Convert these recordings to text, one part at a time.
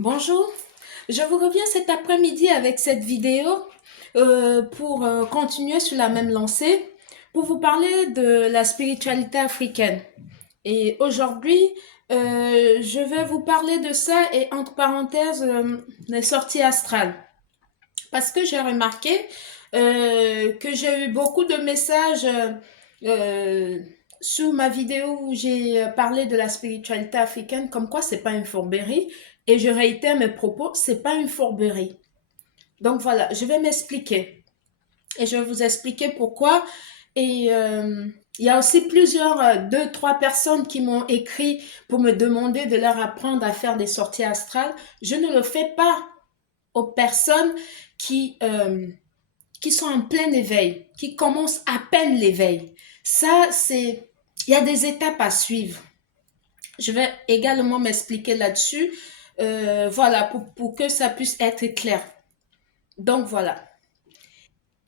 Bonjour, je vous reviens cet après-midi avec cette vidéo pour continuer sur la même lancée, pour vous parler de la spiritualité africaine. Et aujourd'hui, je vais vous parler de ça et entre parenthèses, les sorties astrales. Parce que j'ai remarqué que j'ai eu beaucoup de messages euh, sur ma vidéo où j'ai parlé de la spiritualité africaine, comme quoi c'est pas une fourberie. Et je réitère mes propos, c'est pas une fourberie. Donc voilà, je vais m'expliquer. Et je vais vous expliquer pourquoi. Et il y a aussi plusieurs, deux, trois personnes qui m'ont écrit pour me demander de leur apprendre à faire des sorties astrales. Je ne le fais pas aux personnes qui, euh, qui sont en plein éveil, qui commencent à peine l'éveil. Ça, c'est, il y a des étapes à suivre. Je vais également m'expliquer là-dessus, voilà, pour que ça puisse être clair. Donc voilà.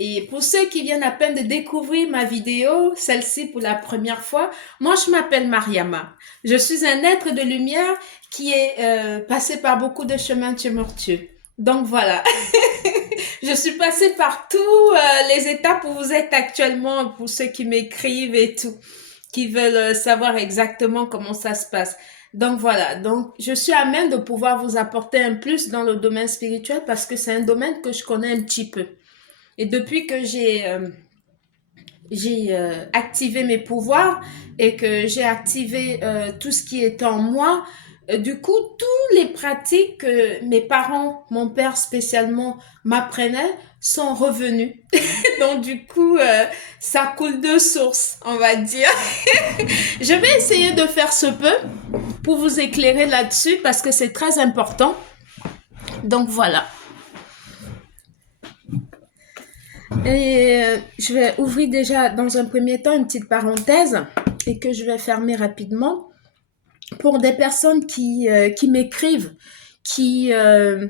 Et pour ceux qui viennent à peine de découvrir ma vidéo, celle-ci pour la première fois, moi je m'appelle Mariama. Je suis un être de lumière qui est passé par beaucoup de chemins tumultueux. Donc voilà. Je suis passée par tous les étapes où vous êtes actuellement, pour ceux qui m'écrivent et tout, qui veulent savoir exactement comment ça se passe. Donc voilà, donc je suis à même de pouvoir vous apporter un plus dans le domaine spirituel parce que c'est un domaine que je connais un petit peu. Et depuis que j'ai activé mes pouvoirs et que j'ai activé tout ce qui est en moi. Du coup, toutes les pratiques que mes parents, mon père spécialement, m'apprenaient sont revenus. Donc du coup, ça coule de source, on va dire. Je vais essayer de faire ce peu pour vous éclairer là-dessus parce que c'est très important. Donc voilà. Et je vais ouvrir déjà dans un premier temps une petite parenthèse et que je vais fermer rapidement pour des personnes qui m'écrivent, qui, euh,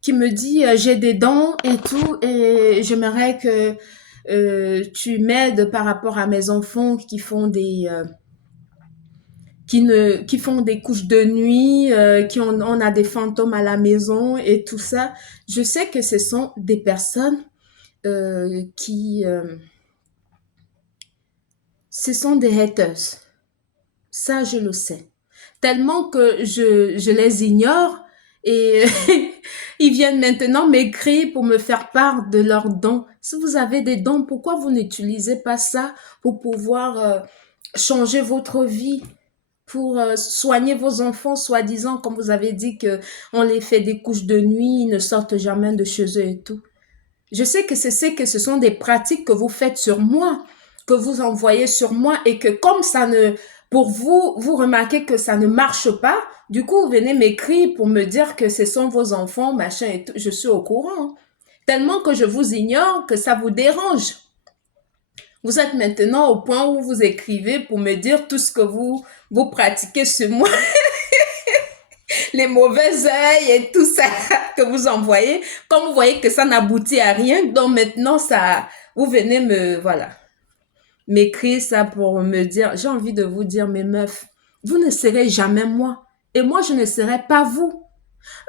qui me disent j'ai des dons et tout et j'aimerais que tu m'aides par rapport à mes enfants qui font des couches de nuit, on a des fantômes à la maison et tout ça. Je sais que ce sont des personnes euh, qui, euh, ce sont des haters. Ça, je le sais. Tellement que je les ignore et ils viennent maintenant m'écrire pour me faire part de leurs dons. Si vous avez des dons, pourquoi vous n'utilisez pas ça pour pouvoir changer votre vie, pour soigner vos enfants, soi-disant, comme vous avez dit que on les fait des couches de nuit, ils ne sortent jamais de chez eux et tout. Je sais que ce sont des pratiques que vous faites sur moi, que vous envoyez sur moi et que comme ça ne, pour vous, vous remarquez que ça ne marche pas, du coup, vous venez m'écrire pour me dire que ce sont vos enfants, machin et tout. Je suis au courant. Tellement que je vous ignore que ça vous dérange. Vous êtes maintenant au point où vous écrivez pour me dire tout ce que vous pratiquez sur moi, les mauvais œils et tout ça que vous envoyez. Comme vous voyez que ça n'aboutit à rien, donc maintenant ça, vous venez voilà, m'écrire ça pour me dire, j'ai envie de vous dire, mes meufs, vous ne serez jamais moi. Et moi, je ne serai pas vous.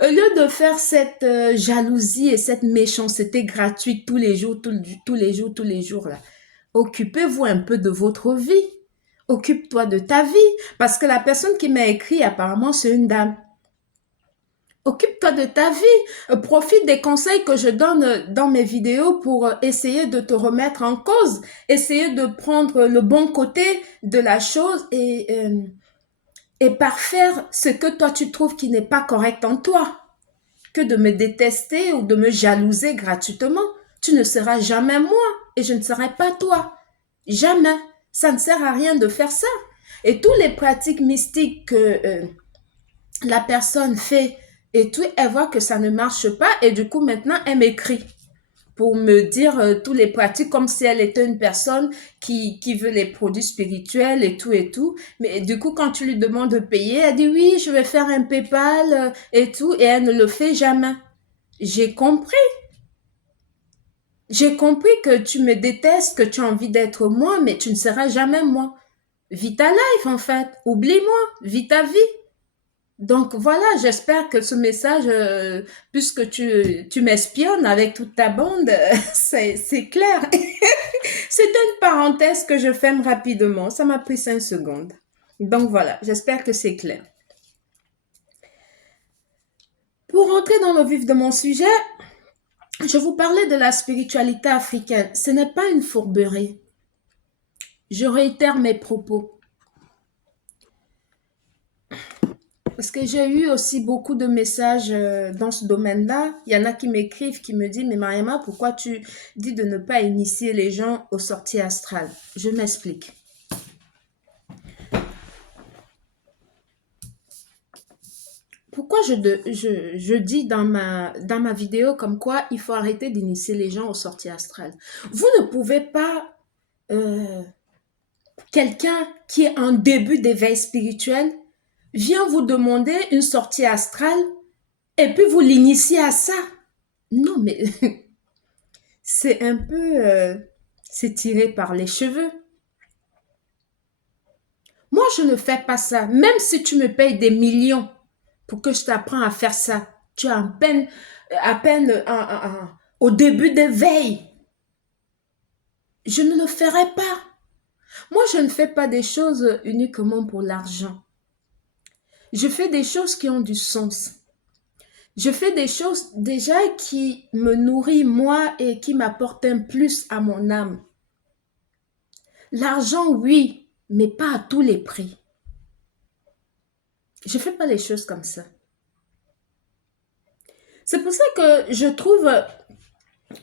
Au lieu de faire cette jalousie et cette méchanceté gratuite tous les jours, tous les jours, tous les jours, là, occupez-vous un peu de votre vie. Occupe-toi de ta vie. Parce que la personne qui m'a écrit, apparemment, c'est une dame. Occupe-toi de ta vie. Profite des conseils que je donne dans mes vidéos pour essayer de te remettre en cause. Essayer de prendre le bon côté de la chose et parfaire ce que toi tu trouves qui n'est pas correct en toi. Que de me détester ou de me jalouser gratuitement. Tu ne seras jamais moi et je ne serai pas toi. Jamais. Ça ne sert à rien de faire ça. Et toutes les pratiques mystiques que la personne fait et tout, elle voit que ça ne marche pas et du coup maintenant elle m'écrit pour me dire tous les pratiques comme si elle était une personne qui veut les produits spirituels et tout et tout. Mais du coup, quand tu lui demandes de payer, elle dit oui, je vais faire un PayPal et tout et elle ne le fait jamais. J'ai compris. J'ai compris que tu me détestes, que tu as envie d'être moi, mais tu ne seras jamais moi. Vis ta life en fait. Oublie-moi. Vis ta vie. Donc voilà, j'espère que ce message, puisque tu m'espionnes avec toute ta bande, c'est clair. C'était une parenthèse que je ferme rapidement. Ça m'a pris 5 secondes. Donc voilà, j'espère que c'est clair. Pour rentrer dans le vif de mon sujet, je vous parlais de la spiritualité africaine. Ce n'est pas une fourberie. Je réitère mes propos. Parce que j'ai eu aussi beaucoup de messages dans ce domaine-là. Il y en a qui m'écrivent, qui me disent, mais Mariama, pourquoi tu dis de ne pas initier les gens aux sorties astrales? Je m'explique. Pourquoi je dis dans ma vidéo comme quoi il faut arrêter d'initier les gens aux sorties astrales? Vous ne pouvez pas, euh, quelqu'un qui est en début d'éveil spirituel, vient vous demander une sortie astrale et puis vous l'initiez à ça. Non, mais c'est un peu, c'est tiré par les cheveux. Moi, je ne fais pas ça. Même si tu me payes des millions pour que je t'apprends à faire ça, tu as à peine au début d'éveil. Je ne le ferai pas. Moi, je ne fais pas des choses uniquement pour l'argent. Je fais des choses qui ont du sens. Je fais des choses déjà qui me nourrissent moi et qui m'apportent un plus à mon âme. L'argent, oui, mais pas à tous les prix. Je ne fais pas les choses comme ça. C'est pour ça que je trouve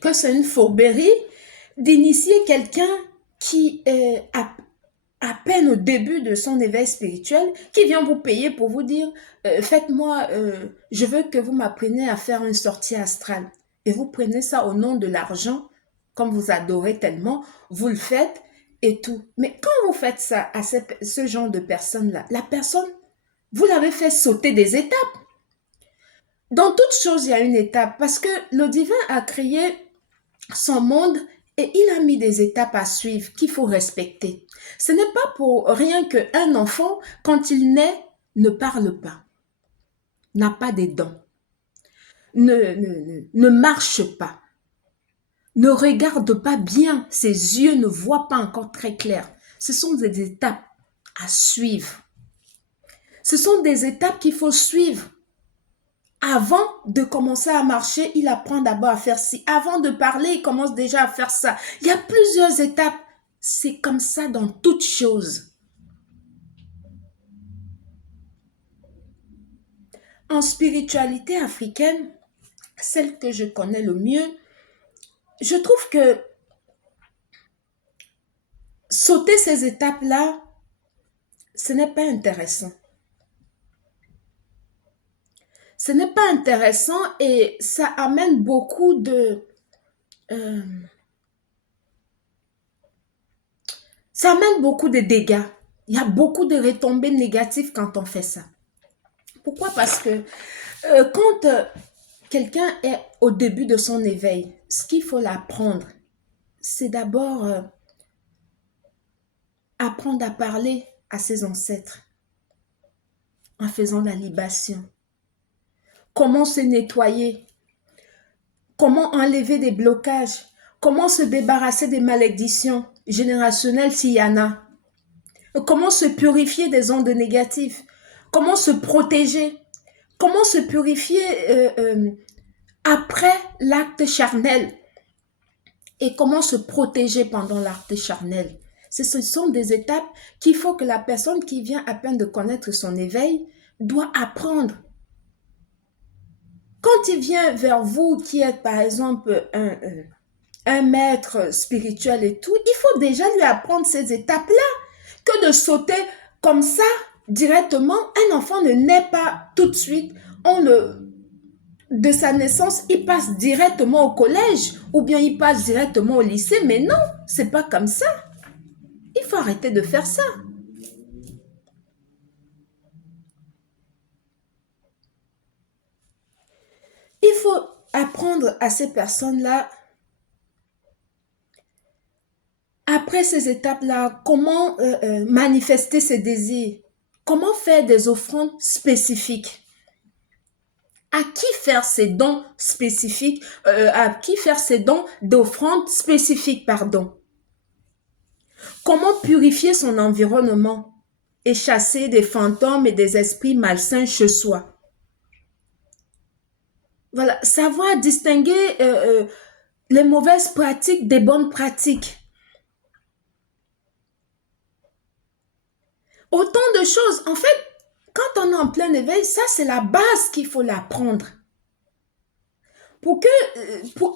que c'est une fourberie d'initier quelqu'un qui est à peine au début de son éveil spirituel, qui vient vous payer pour vous dire faites-moi, je veux que vous m'appreniez à faire une sortie astrale. Et vous prenez ça au nom de l'argent, comme vous adorez tellement, vous le faites et tout. Mais quand vous faites ça à ce genre de personne-là, la personne, vous l'avez fait sauter des étapes. Dans toute chose, il y a une étape parce que le divin a créé son monde et il a mis des étapes à suivre qu'il faut respecter. Ce n'est pas pour rien qu'un enfant, quand il naît, ne parle pas, n'a pas des dents, ne marche pas, ne regarde pas bien, ses yeux ne voient pas encore très clair. Ce sont des étapes à suivre. Ce sont des étapes qu'il faut suivre. Avant de commencer à marcher, il apprend d'abord à faire ci. Avant de parler, il commence déjà à faire ça. Il y a plusieurs étapes. C'est comme ça dans toute chose. En spiritualité africaine, celle que je connais le mieux, je trouve que sauter ces étapes-là, ce n'est pas intéressant. Ce n'est pas intéressant et ça amène beaucoup euh, ça amène beaucoup de dégâts. Il y a beaucoup de retombées négatives quand on fait ça. Pourquoi? Parce que quand quelqu'un est au début de son éveil, ce qu'il faut l'apprendre, c'est d'abord apprendre à parler à ses ancêtres en faisant la libation. Comment se nettoyer, comment enlever des blocages, comment se débarrasser des malédictions générationnelles s'il y en a, comment se purifier des ondes négatives, comment se protéger, comment se purifier après l'acte charnel et comment se protéger pendant l'acte charnel. Ce sont des étapes qu'il faut que la personne qui vient à peine de connaître son éveil doit apprendre. Quand il vient vers vous qui êtes par exemple un maître spirituel et tout, il faut déjà lui apprendre ces étapes-là que de sauter comme ça directement. Un enfant ne naît pas tout de suite. De sa naissance, il passe directement au collège ou bien il passe directement au lycée. Mais non, c'est pas comme ça. Il faut arrêter de faire ça. Il faut apprendre à ces personnes-là, après ces étapes-là, comment manifester ses désirs, Comment faire des offrandes spécifiques? À qui faire ces dons spécifiques, à qui faire ces dons d'offrandes spécifiques, pardon. Comment purifier son environnement et chasser des fantômes et des esprits malsains chez soi. Voilà, savoir distinguer les mauvaises pratiques des bonnes pratiques. Autant de choses. En fait, quand on est en plein éveil, ça c'est la base qu'il faut l'apprendre. Pour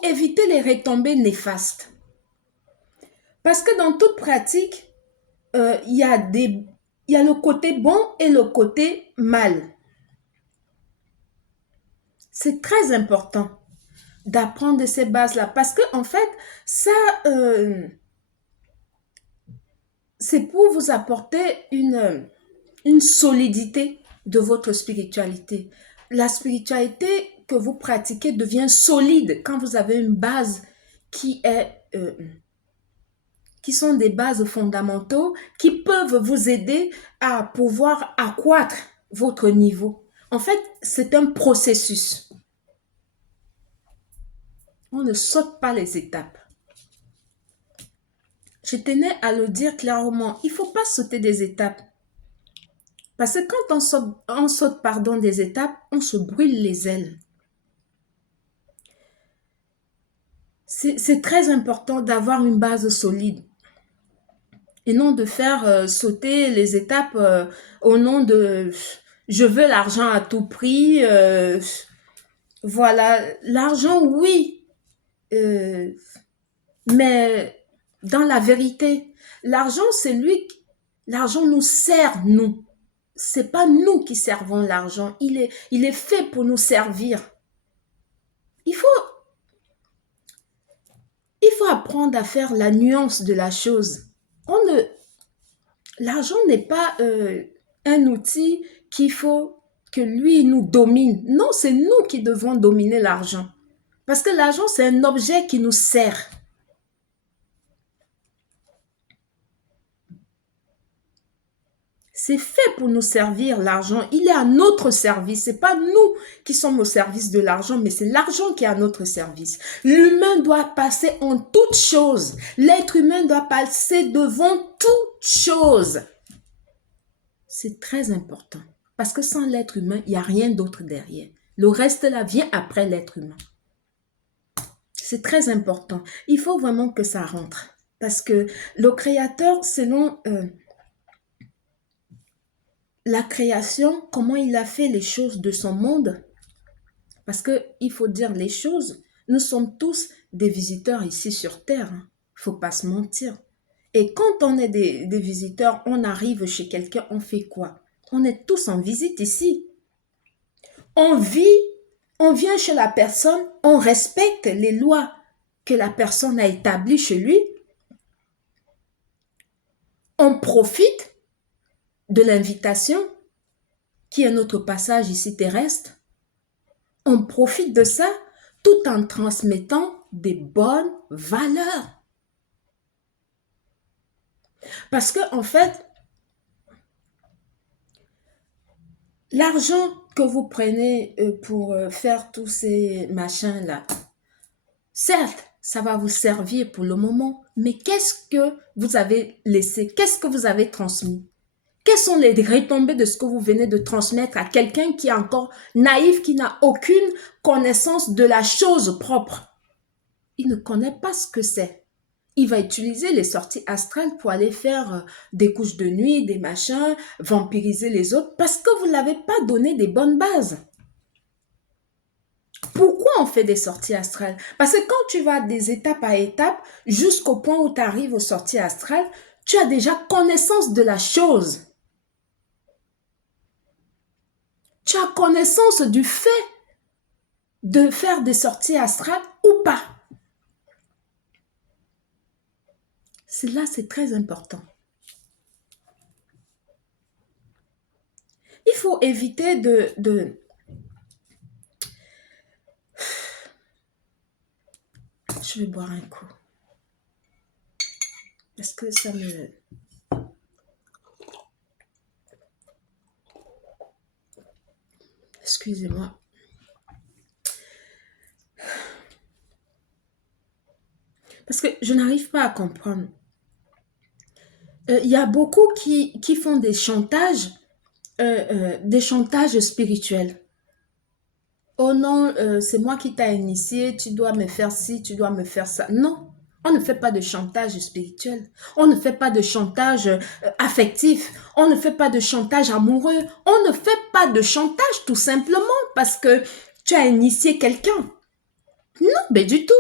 éviter les retombées néfastes. Parce que dans toute pratique, il y a le côté bon et le côté mal. C'est très important d'apprendre ces bases-là parce que en fait, ça, c'est pour vous apporter une solidité de votre spiritualité. La spiritualité que vous pratiquez devient solide quand vous avez une base qui sont des bases fondamentaux qui peuvent vous aider à pouvoir accroître votre niveau. En fait, c'est un processus. On ne saute pas les étapes. Je tenais à le dire clairement, il ne faut pas sauter des étapes. Parce que quand on saute des étapes, on se brûle les ailes. C'est très important d'avoir une base solide et non de faire sauter les étapes au nom de je veux l'argent à tout prix. Voilà, l'argent, oui, mais dans la vérité, l'argent, l'argent nous sert, nous. C'est pas nous qui servons l'argent, il est fait pour nous servir. Il faut apprendre à faire la nuance de la chose. L'argent n'est pas un outil qu'il faut que lui nous domine. Non, c'est nous qui devons dominer l'argent. Parce que l'argent, c'est un objet qui nous sert. C'est fait pour nous servir, l'argent. Il est à notre service. Ce n'est pas nous qui sommes au service de l'argent, mais c'est l'argent qui est à notre service. L'humain doit passer en toute chose. L'être humain doit passer devant toute chose. C'est très important. Parce que sans l'être humain, il n'y a rien d'autre derrière. Le reste là vient après l'être humain. C'est très important. Il faut vraiment que ça rentre. Parce que le Créateur, selon la création, comment il a fait les choses de son monde. Parce qu'il faut dire les choses. Nous sommes tous des visiteurs ici sur Terre. Il ne faut pas se mentir. Et quand on est des visiteurs, on arrive chez quelqu'un, on fait quoi? On est tous en visite ici. On vit, on vient chez la personne, on respecte les lois que la personne a établies chez lui. On profite de l'invitation qui est notre passage ici terrestre. On profite de ça tout en transmettant des bonnes valeurs. Parce que en fait, l'argent que vous prenez pour faire tous ces machins-là, certes, ça va vous servir pour le moment, mais qu'est-ce que vous avez laissé? Qu'est-ce que vous avez transmis? Quelles sont les retombées de ce que vous venez de transmettre à quelqu'un qui est encore naïf, qui n'a aucune connaissance de la chose propre? Il ne connaît pas ce que c'est. Il va utiliser les sorties astrales pour aller faire des couches de nuit, des machins, vampiriser les autres, parce que vous ne l'avez pas donné des bonnes bases. Pourquoi on fait des sorties astrales? Parce que quand tu vas des étapes à étapes, jusqu'au point où tu arrives aux sorties astrales, tu as déjà connaissance de la chose. Tu as connaissance du fait de faire des sorties astrales ou pas. Là, c'est très important. Il faut éviter Je vais boire un coup. Parce que ça me... Excusez-moi. Parce que je n'arrive pas à comprendre. Il y a beaucoup qui font des chantages spirituels. Oh non, c'est moi qui t'ai initié, tu dois me faire ci, tu dois me faire ça. Non, on ne fait pas de chantage spirituel. On ne fait pas de chantage affectif. On ne fait pas de chantage amoureux. On ne fait pas de chantage tout simplement parce que tu as initié quelqu'un. Non, mais du tout.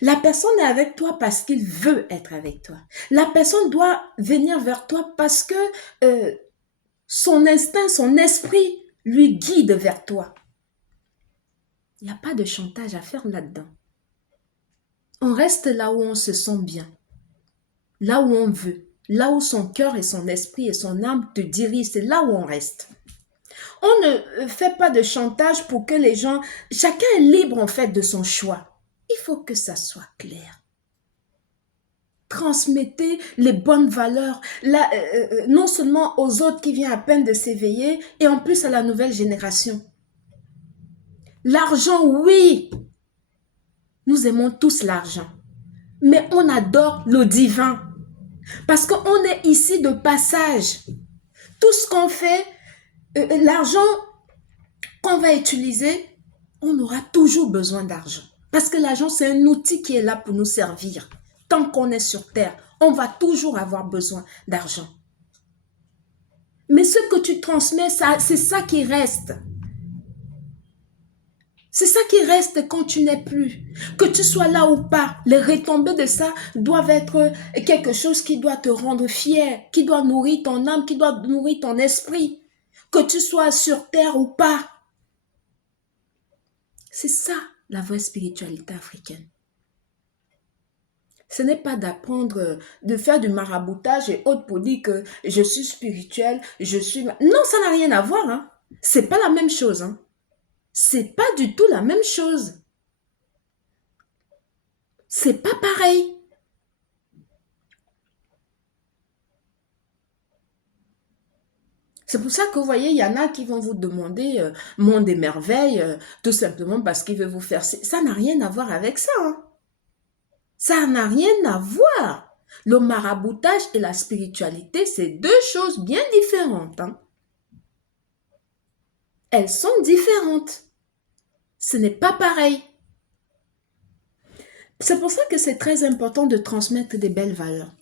La personne est avec toi parce qu'il veut être avec toi. La personne doit venir vers toi parce que euh, son instinct, son esprit lui guide vers toi. Il n'y a pas de chantage à faire là-dedans. On reste là où on se sent bien, là où on veut, là où son cœur et son esprit et son âme te dirigent, c'est là où on reste. On ne fait pas de chantage pour que les gens... Chacun est libre en fait de son choix. Il faut que ça soit clair. Transmettez les bonnes valeurs, non seulement aux autres qui viennent à peine de s'éveiller, et en plus à la nouvelle génération. L'argent, oui, nous aimons tous l'argent, mais on adore le divin, parce qu'on est ici de passage. Tout ce qu'on fait, l'argent qu'on va utiliser, on aura toujours besoin d'argent, parce que l'argent, c'est un outil qui est là pour nous servir. Tant qu'on est sur terre, on va toujours avoir besoin d'argent. Mais ce que tu transmets, c'est ça qui reste. C'est ça qui reste quand tu n'es plus. Que tu sois là ou pas, les retombées de ça doivent être quelque chose qui doit te rendre fier, qui doit nourrir ton âme, qui doit nourrir ton esprit. Que tu sois sur terre ou pas. C'est ça la vraie spiritualité africaine. Ce n'est pas d'apprendre, de faire du maraboutage et autres pour dire que je suis spirituel, je suis... Non, ça n'a rien à voir. Hein. C'est pas la même chose. Hein. C'est pas du tout la même chose. C'est pas pareil. C'est pour ça que vous voyez, il y en a qui vont vous demander monde des merveilles, tout simplement parce qu'ils veulent vous faire... Ça n'a rien à voir avec ça. Hein. Ça n'a rien à voir. Le maraboutage et la spiritualité, c'est deux choses bien différentes. Hein. Elles sont différentes. Ce n'est pas pareil. C'est pour ça que c'est très important de transmettre des belles valeurs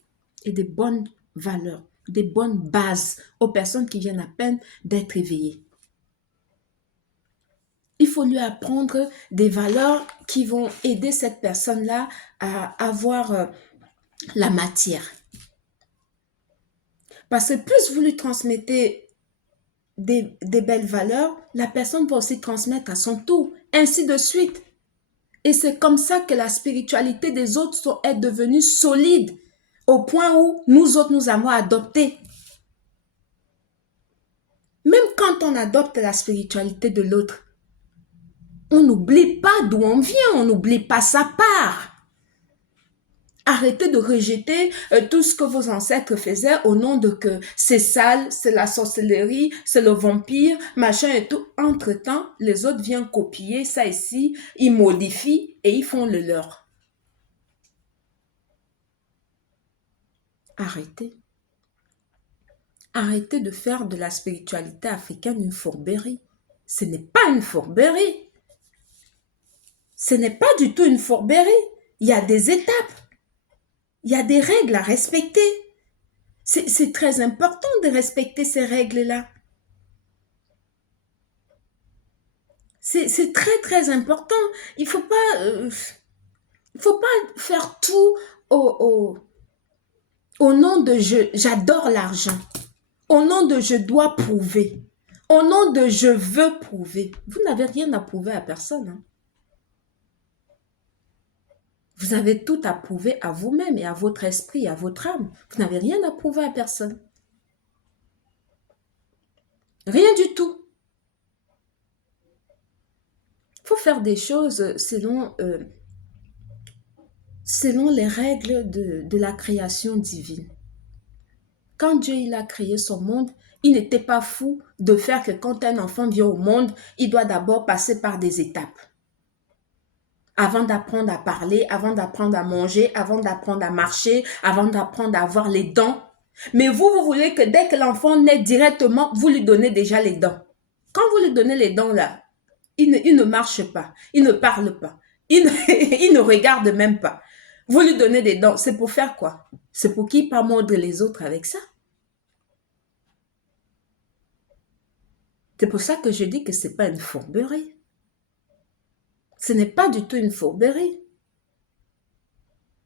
et des bonnes valeurs, des bonnes bases aux personnes qui viennent à peine d'être éveillées. Il faut lui apprendre des valeurs qui vont aider cette personne-là à avoir la matière. Parce que plus vous lui transmettez des belles valeurs, la personne va aussi transmettre à son tour, ainsi de suite. Et c'est comme ça que la spiritualité des autres est devenue solide, au point où nous autres, nous avons adopté. Même quand on adopte la spiritualité de l'autre, on n'oublie pas d'où on vient, on n'oublie pas sa part. Arrêtez de rejeter tout ce que vos ancêtres faisaient au nom de que c'est sale, c'est la sorcellerie, c'est le vampire, machin et tout. Entre-temps, les autres viennent copier ça ici, ils modifient et ils font le leur. Arrêtez. Arrêtez de faire de la spiritualité africaine une fourberie. Ce n'est pas une fourberie. Ce n'est pas du tout une fourberie. Il y a des étapes. Il y a des règles à respecter. C'est très important de respecter ces règles-là. C'est très, très important. Il faut pas faire tout au nom de j'adore l'argent. Au nom de je dois prouver. Au nom de je veux prouver. Vous n'avez rien à prouver à personne. Hein. Vous avez tout à prouver à vous-même et à votre esprit, à votre âme. Vous n'avez rien à prouver à personne. Rien du tout. Il faut faire des choses selon les règles de la création divine. Quand Dieu il a créé son monde, il n'était pas fou de faire que quand un enfant vient au monde, il doit d'abord passer par des étapes. Avant d'apprendre à parler, avant d'apprendre à manger, avant d'apprendre à marcher, avant d'apprendre à avoir les dents. Mais vous voulez que dès que l'enfant naît directement, vous lui donnez déjà les dents. Quand vous lui donnez les dents là, il ne marche pas, il ne parle pas, il ne, il ne regarde même pas. Vous lui donnez des dents, c'est pour faire quoi? C'est pour qu'il pas mordre les autres avec ça. C'est pour ça que je dis que c'est pas une fourberie. Ce n'est pas du tout une fourberie.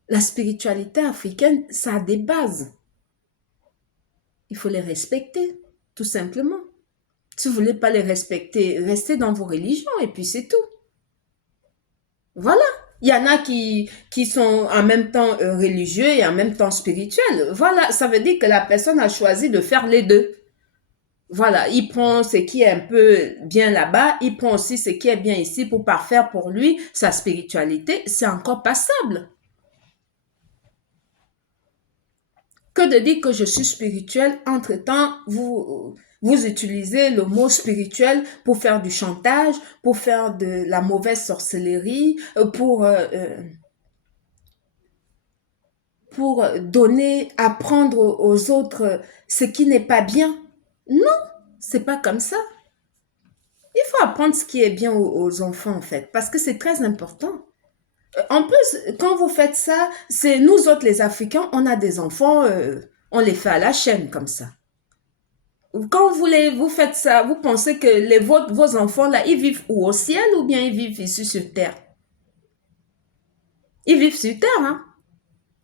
La spiritualité africaine, ça a des bases. Il faut les respecter, tout simplement. Si vous ne voulez pas les respecter, restez dans vos religions et puis c'est tout. Voilà. Il y en a qui sont en même temps religieux et en même temps spirituels. Voilà, ça veut dire que la personne a choisi de faire les deux. Voilà, il prend ce qui est un peu bien là-bas, il prend aussi ce qui est bien ici pour parfaire pour lui sa spiritualité, c'est encore passable. Que de dire que je suis spirituel, entre-temps, vous utilisez le mot spirituel pour faire du chantage, pour faire de la mauvaise sorcellerie, pour donner, apprendre aux autres ce qui n'est pas bien. Non, c'est pas comme ça. Il faut apprendre ce qui est bien aux enfants, en fait, parce que c'est très important. En plus, quand vous faites ça, c'est nous autres les Africains, on a des enfants, on les fait à la chaîne comme ça. Quand vous faites ça, vous pensez que vos enfants là, ils vivent où? Au ciel ou bien ils vivent ici sur terre? Ils vivent sur terre, hein?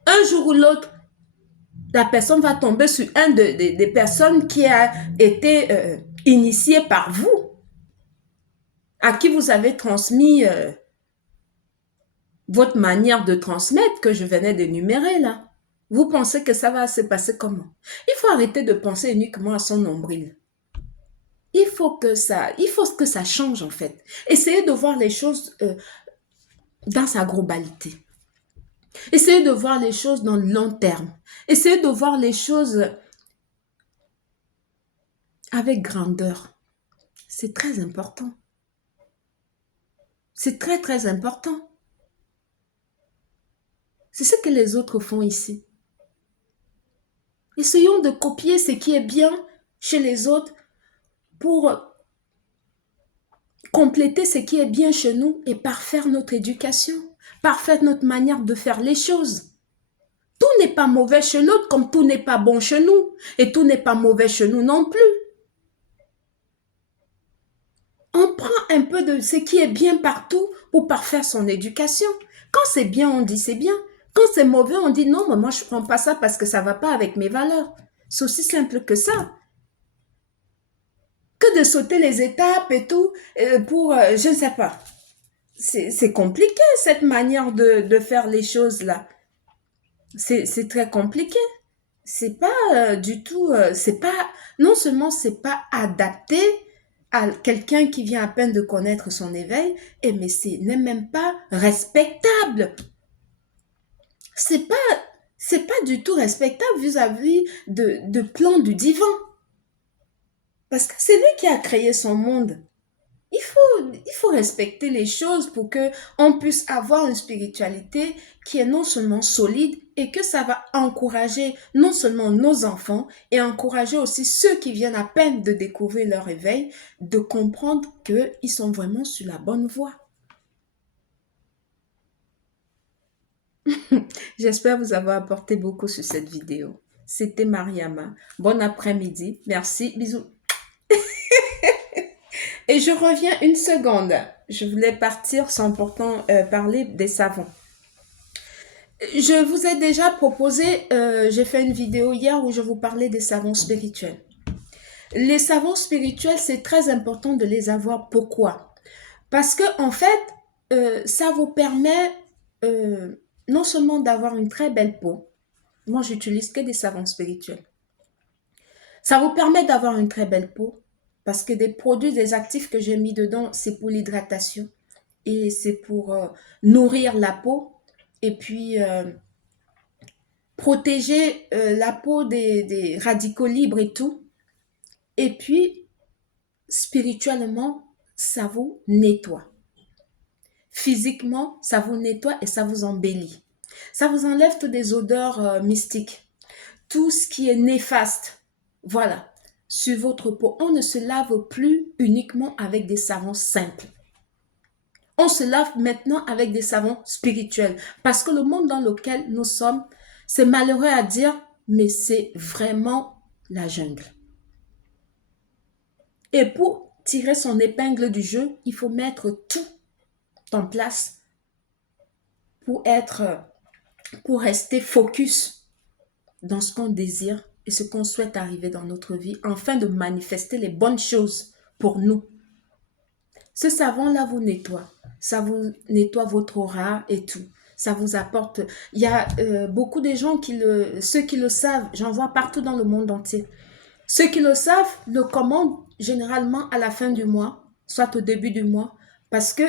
Un jour ou l'autre, la personne va tomber sur des personnes qui a été initiée par vous, à qui vous avez transmis votre manière de transmettre que je venais d'énumérer là. Vous pensez que ça va se passer comment? Il faut arrêter de penser uniquement à son nombril. Il faut que ça change en fait. Essayez de voir les choses dans sa globalité. Essayez de voir les choses dans le long terme. Essayez de voir les choses avec grandeur. C'est très important. C'est très, très important. C'est ce que les autres font ici. Essayons de copier ce qui est bien chez les autres pour compléter ce qui est bien chez nous et parfaire notre éducation, parfaire notre manière de faire les choses. Tout n'est pas mauvais chez l'autre comme tout n'est pas bon chez nous. Et tout n'est pas mauvais chez nous non plus. On prend un peu de ce qui est bien partout pour parfaire son éducation. Quand c'est bien, on dit c'est bien. Quand c'est mauvais, on dit non, mais moi je prends pas ça parce que ça va pas avec mes valeurs. C'est aussi simple que ça. Que de sauter les étapes et tout pour, je ne sais pas. C'est compliqué cette manière de faire les choses là. C'est très compliqué. C'est pas du tout, c'est pas, non seulement c'est pas adapté à quelqu'un qui vient à peine de connaître son éveil, et mais c'est n'est même pas respectable. C'est pas, c'est pas du tout respectable vis-à-vis de plan du divin. Parce que c'est lui qui a créé son monde. Il faut respecter les choses pour que on puisse avoir une spiritualité qui est non seulement solide et que ça va encourager non seulement nos enfants et encourager aussi ceux qui viennent à peine de découvrir leur éveil, de comprendre qu'ils sont vraiment sur la bonne voie. J'espère vous avoir apporté beaucoup sur cette vidéo. C'était Mariama. Bon après-midi. Merci. Bisous. Et je reviens une seconde. Je voulais partir sans pourtant parler des savons. Je vous ai déjà proposé, j'ai fait une vidéo hier où je vous parlais des savons spirituels. Les savons spirituels, c'est très important de les avoir. Pourquoi? Parce que en fait, ça vous permet non seulement d'avoir une très belle peau. Moi, j'utilise que des savons spirituels. Ça vous permet d'avoir une très belle peau parce que des produits, des actifs que j'ai mis dedans, c'est pour l'hydratation et c'est pour nourrir la peau et puis protéger la peau des radicaux libres et tout. Et puis, spirituellement, ça vous nettoie. Physiquement, ça vous nettoie et ça vous embellit. Ça vous enlève toutes des odeurs mystiques. Tout ce qui est néfaste. Voilà. Sur votre peau, on ne se lave plus uniquement avec des savons simples. On se lave maintenant avec des savons spirituels. Parce que le monde dans lequel nous sommes, c'est malheureux à dire, mais c'est vraiment la jungle. Et pour tirer son épingle du jeu, il faut mettre tout en place pour rester focus dans ce qu'on désire et ce qu'on souhaite arriver dans notre vie, afin de manifester les bonnes choses pour nous. Ce savon-là vous nettoie. Ça vous nettoie votre aura et tout. Ça vous apporte... Il y a beaucoup de gens ceux qui le savent, j'en vois partout dans le monde entier. Ceux qui le savent le commandent généralement à la fin du mois, soit au début du mois, parce que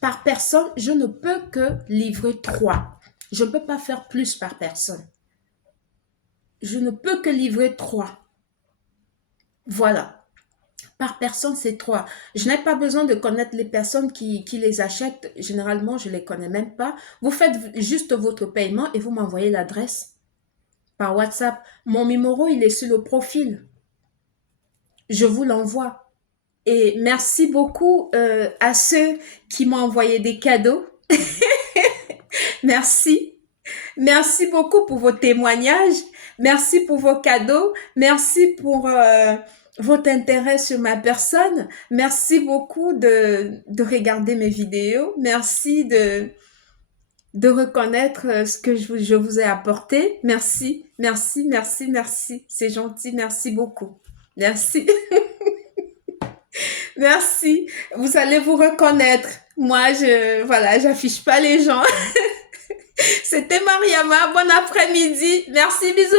par personne, je ne peux que livrer 3. Je ne peux pas faire plus par personne. Je ne peux que livrer 3. Voilà. Par personne, c'est 3. Je n'ai pas besoin de connaître les personnes qui les achètent. Généralement, je ne les connais même pas. Vous faites juste votre paiement et vous m'envoyez l'adresse par WhatsApp. Mon numéro, il est sur le profil. Je vous l'envoie. Et merci beaucoup à ceux qui m'ont envoyé des cadeaux. Merci. Merci beaucoup pour vos témoignages. Merci pour vos cadeaux. Merci pour votre intérêt sur ma personne. Merci beaucoup de regarder mes vidéos. Merci de reconnaître ce que je vous ai apporté. Merci, merci, merci, merci. C'est gentil. Merci beaucoup. Merci. Merci. Vous allez vous reconnaître. Moi, voilà, j'affiche pas les gens. C'était Mariama. Bon après-midi. Merci, bisous.